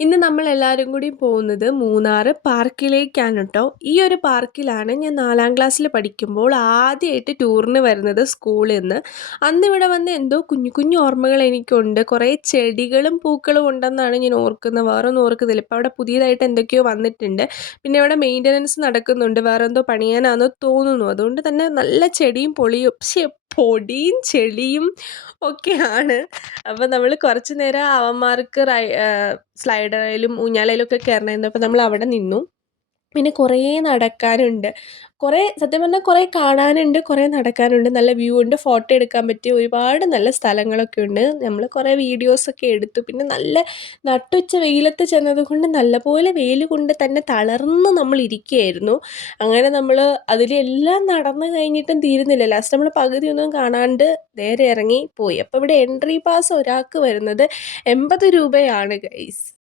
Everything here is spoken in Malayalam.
ഇന്ന് നമ്മൾ എല്ലാവരും കൂടി പോകുന്നത് മൂന്നാർ പാർക്കിലേക്കാണ് കേട്ടോ ഈ ഒരു പാർക്കിലാണ് ഞാൻ നാലാം ക്ലാസ്സിൽ പഠിക്കുമ്പോൾ ആദ്യമായിട്ട് ടൂറിന് വരുന്നത് സ്കൂളിൽ നിന്ന്. അന്ന് ഇവിടെ വന്ന് എന്തോ കുഞ്ഞു കുഞ്ഞു ഓർമ്മകൾ എനിക്കുണ്ട്. കുറേ ചെടികളും പൂക്കളും ഉണ്ടെന്നാണ് ഞാൻ ഓർക്കുന്നത്. വേറെ ഒന്നും ഓർക്കുന്നില്ല. ഇപ്പോൾ അവിടെ പുതിയതായിട്ട് എന്തൊക്കെയോ വന്നിട്ടുണ്ട്. പിന്നെ ഇവിടെ മെയിന്റനൻസ് നടക്കുന്നുണ്ട്. വേറെ എന്തോ പണിയാനാണെന്ന് തോന്നുന്നു. അതുകൊണ്ട് തന്നെ നല്ല ചെടിയും പൊളിയും. പക്ഷേ പൊടിയും ചെളിയും ഒക്കെയാണ്. അപ്പോൾ നമ്മൾ കുറച്ച് നേരം അവന്മാർക്ക് സ്ലൈഡറിലും ഊഞ്ഞാലയിലും ഒക്കെ കയറണമായിരുന്നു അപ്പോൾ നമ്മൾ അവിടെ നിന്നു. പിന്നെ കുറേ നടക്കാനുണ്ട്. കുറേ സത്യം പറഞ്ഞാൽ കുറേ കാണാനുണ്ട് കുറേ നടക്കാനുണ്ട്. നല്ല വ്യൂ ഉണ്ട് ഫോട്ടോ എടുക്കാൻ പറ്റിയ ഒരുപാട് നല്ല സ്ഥലങ്ങളൊക്കെ ഉണ്ട്. നമ്മൾ കുറേ വീഡിയോസൊക്കെ എടുത്തു. പിന്നെ നല്ല നട്ടുച്ച വെയിലത്ത് ചെന്നത് കൊണ്ട് നല്ലപോലെ വെയിൽ കൊണ്ട് തന്നെ തളർന്ന് നമ്മൾ ഇരിക്കുകയായിരുന്നു. അങ്ങനെ നമ്മൾ അതിലെല്ലാം നടന്നു കഴിഞ്ഞിട്ടും തീരുന്നില്ല. ലാസ്റ്റ് നമ്മൾ പകുതിയൊന്നും കാണാണ്ട് നേരെ ഇറങ്ങി പോയി. അപ്പോൾ ഇവിടെ എൻട്രി പാസ് ഒരാൾക്ക് വരുന്നത് എൺപത് രൂപയാണ് ഗൈസ്.